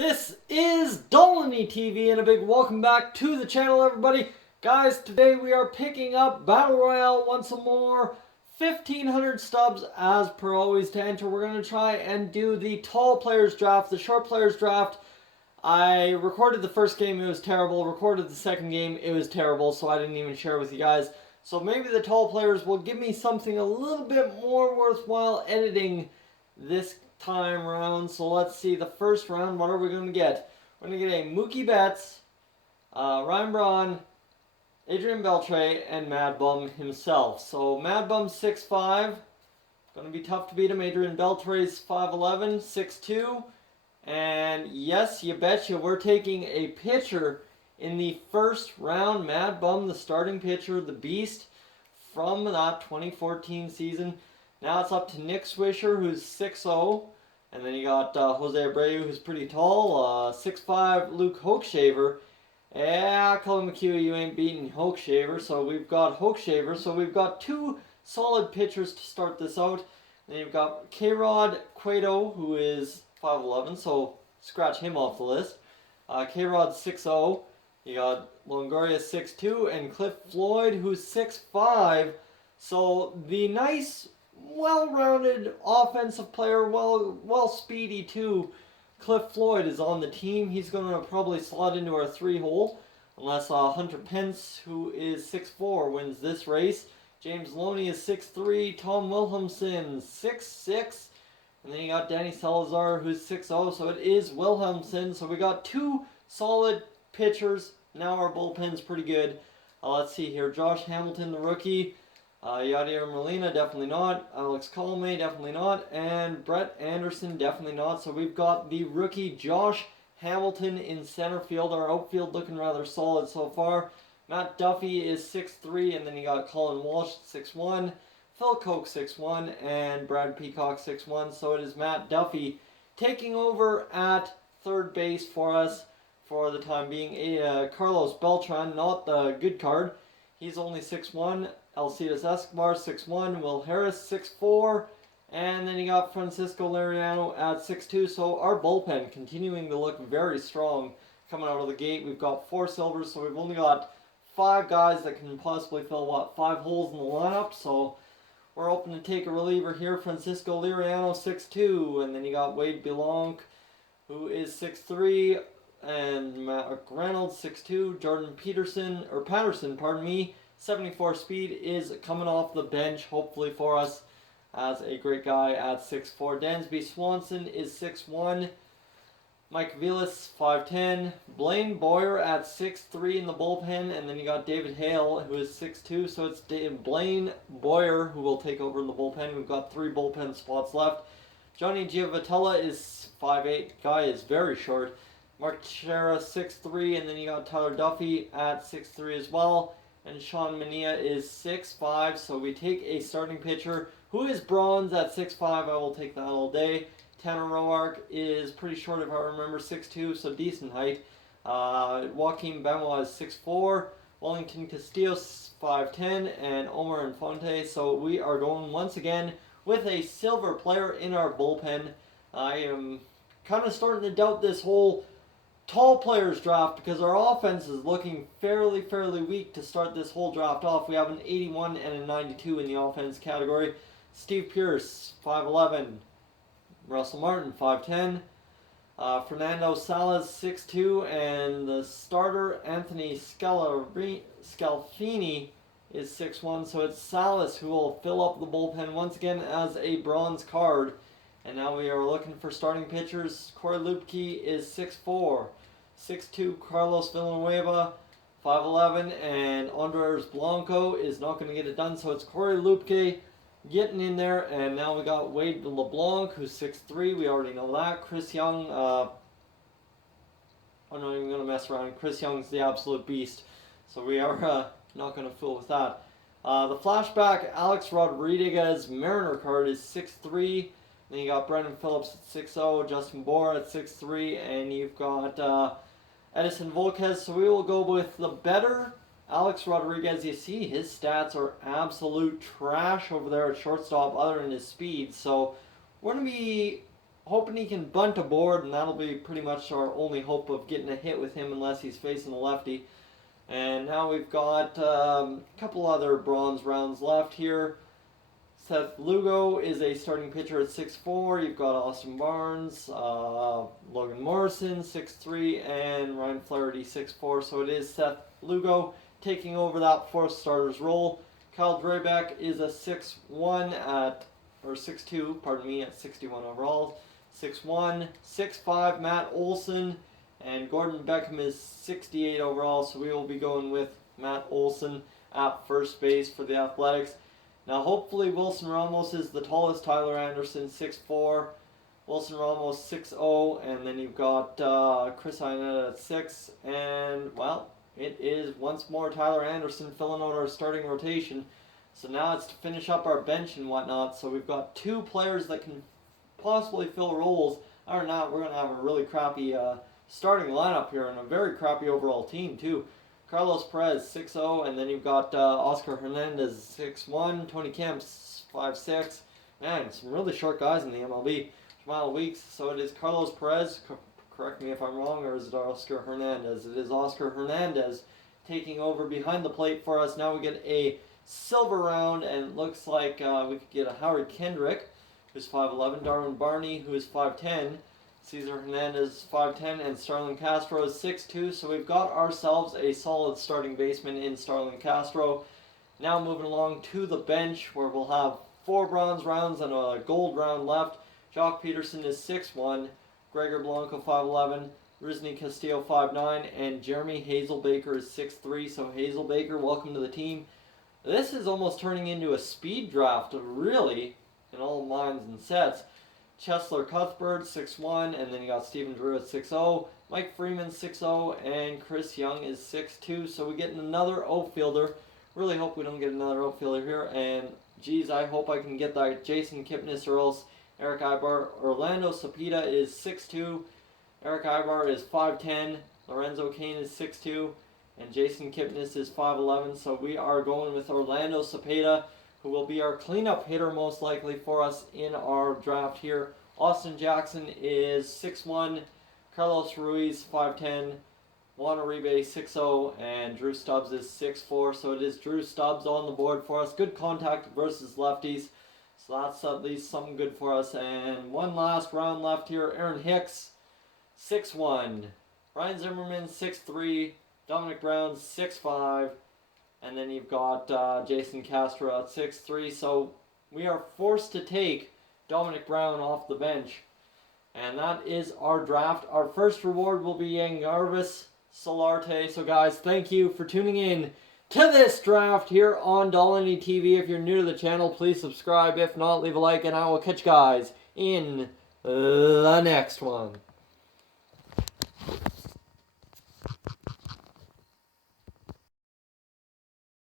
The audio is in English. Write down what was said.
This is Dolynny TV and a big welcome back to the channel, everybody. Guys, today we are picking up Battle Royale once more. 1,500 stubs as per always to enter. We're going to try and do the tall players draft, the short players draft. I recorded the first game, it was terrible. Recorded the second game, it was terrible, so I didn't even share with you guys. So maybe the tall players will give me something a little bit more worthwhile editing this time round. So let's see, the first round, what are we going to get? We're going to get a Mookie Betts, Ryan Braun, Adrian Beltre, and Mad Bum himself. So Mad Bum's 6'5", going to be tough to beat him. Adrian Beltre's 5'11", 6'2", and yes, you betcha, we're taking a pitcher in the first round. Mad Bum, the starting pitcher, the beast from that 2014 season. Now it's up to Nick Swisher, who's 6'0", and then you got Jose Abreu, who's pretty tall, 6'5", Luke Hochshaver. Yeah, Cullen McHugh, you ain't beating Hochshaver, so we've got Hochshaver. So we've got two solid pitchers to start this out. Then you've got K-Rod Cueto, who is 5'11", so scratch him off the list. K-Rod 6'0", you got Longoria 6'2", and Cliff Floyd, who's 6'5". So the nice, well-rounded offensive player, well speedy too, Cliff Floyd is on the team. He's going to probably slot into our 3-hole unless Hunter Pence, who is 6'4", wins this race. James Loney is 6'3", Tom Wilhelmsen 6'6", and then you got Danny Salazar, who's 6'0", so it is Wilhelmsen. So we got two solid pitchers. Now our bullpen's pretty good. Let's see here. Josh Hamilton, the rookie. Yadier Molina, definitely not. Alex Colomé, definitely not. And Brett Anderson, definitely not. So we've got the rookie Josh Hamilton in center field. Our outfield looking rather solid so far. Matt Duffy is 6'3", and then you got Colin Walsh 6'1", Phil Koch 6'1", and Brad Peacock 6'1". So it is Matt Duffy taking over at third base for us for the time being. Carlos Beltran, not the good card. He's only 6'1". Alcides Escobar 6'1", Will Harris 6'4", and then you got Francisco Liriano at 6'2". So our bullpen continuing to look very strong coming out of the gate. We've got 4 silvers, so we've only got 5 guys that can possibly fill, 5 holes in the lineup. So we're hoping to take a reliever here. Francisco Liriano 6'2", and then you got Wade Blanc, who is 6'3", and Matt Reynolds 6'2", Jordan Patterson, pardon me, 74 speed, is coming off the bench, hopefully for us, as a great guy at 6'4". Dansby Swanson is 6'1". Mike Vilas, 5'10". Blaine Boyer at 6'3" in the bullpen. And then you got David Hale, who is 6'2". So it's Blaine Boyer who will take over in the bullpen. We've got 3 bullpen spots left. Johnny Giavotella is 5'8". Guy is very short. Mark Teixeira, 6'3". And then you got Tyler Duffy at 6'3" as well. And Sean Mania is 6'5", so we take a starting pitcher who is bronze at 6'5". I will take that all day. Tanner Roark is pretty short if I remember, 6'2", so decent height. Joaquin Benoit is 6'4", Wellington Castillo 5'10", and Omar Infante. So we are going once again with a silver player in our bullpen. I am kind of starting to doubt this whole tall players draft because our offense is looking fairly weak to start this whole draft off. We have an 81 and a 92 in the offense category. Steve Pearce, 5'11". Russell Martin, 5'10". Fernando Salas, 6'2", and the starter Anthony Scalfini is 6'1". So it's Salas who will fill up the bullpen once again as a bronze card. And now we are looking for starting pitchers. Corey Lupke is 6'4". 6'2", Carlos Villanueva, 5'11", and Andres Blanco is not going to get it done. So it's Corey Lupke getting in there. And now we got Wade LeBlanc, who's 6'3". We already know that. Chris Young, I'm not even going to mess around. Chris Young's the absolute beast. So we are not going to fool with that. The flashback, Alex Rodriguez Mariner card is 6'3". Then you got Brendan Phillips at 6'0", Justin Bohr at 6'3", and you've got Edison Volquez. So we will go with the better Alex Rodriguez. You see his stats are absolute trash over there at shortstop other than his speed. So we're going to be hoping he can bunt a board, and that'll be pretty much our only hope of getting a hit with him unless he's facing a lefty. And now we've got a couple other bronze rounds left here. Seth Lugo is a starting pitcher at 6'4". You've got Austin Barnes, Logan Morrison, 6'3", and Ryan Flaherty, 6'4". So it is Seth Lugo taking over that fourth starter's role. Kyle Drabek is a 6'1 or 6'2, pardon me, at 61 overall. 6'1, 6'5, Matt Olson, and Gordon Beckham is 68 overall. So we will be going with Matt Olson at first base for the Athletics. Now, hopefully, Wilson Ramos is the tallest. Tyler Anderson, 6'4". Wilson Ramos, 6'0". And then you've got Chris Iannetta at 6. And, well, it is once more Tyler Anderson filling out our starting rotation. So now it's to finish up our bench and whatnot. So we've got 2 players that can possibly fill roles. Other than that, we're going to have a really crappy starting lineup here and a very crappy overall team, too. Carlos Perez, 6'0", and then you've got Oscar Hernandez, 6'1", Tony Kemp, 5'6". Man, some really short guys in the MLB. Jamal Weeks, so it is Carlos Perez, correct me if I'm wrong, or is it Oscar Hernandez? It is Oscar Hernandez taking over behind the plate for us. Now we get a silver round, and it looks like we could get a Howard Kendrick, who's 5'11", Darwin Barney, who is 5'10", Cesar Hernandez 5'10", and Starlin Castro is 6'2", so we've got ourselves a solid starting baseman in Starlin Castro. Now moving along to the bench, where we'll have 4 bronze rounds and a gold round left. Jock Peterson is 6'1", Gregor Blanco 5'11", Rizny Castillo 5'9", and Jeremy Hazelbaker is 6'3", so Hazelbaker, welcome to the team. This is almost turning into a speed draft, really, in all lines and sets. Chesler Cuthbert, 6'1", and then you got Stephen Drew at 6'0", Mike Freeman 6'0", and Chris Young is 6'2", so we get another outfielder. Really hope we don't get another outfielder here, and geez, I hope I can get that Jason Kipnis or else Eric Ibar. Orlando Cepeda is 6'2", Eric Ibar is 5'10", Lorenzo Cain is 6'2", and Jason Kipnis is 5'11", so we are going with Orlando Cepeda, who will be our cleanup hitter most likely for us in our draft here. Austin Jackson is 6'1", Carlos Ruiz 5'10", Juan Uribe 6'0", and Drew Stubbs is 6'4", so it is Drew Stubbs on the board for us. Good contact versus lefties, so that's at least something good for us. And one last round left here. Aaron Hicks, 6'1", Ryan Zimmerman 6'3", Dominic Brown 6'5", and then you've got Jason Castro at 6'3", so we are forced to take Dominic Brown off the bench. And that is our draft. Our first reward will be Yangervis Solarte. So guys, thank you for tuning in to this draft here on Dolynny TV. If you're new to the channel, please subscribe. If not, leave a like, and I will catch you guys in the next one.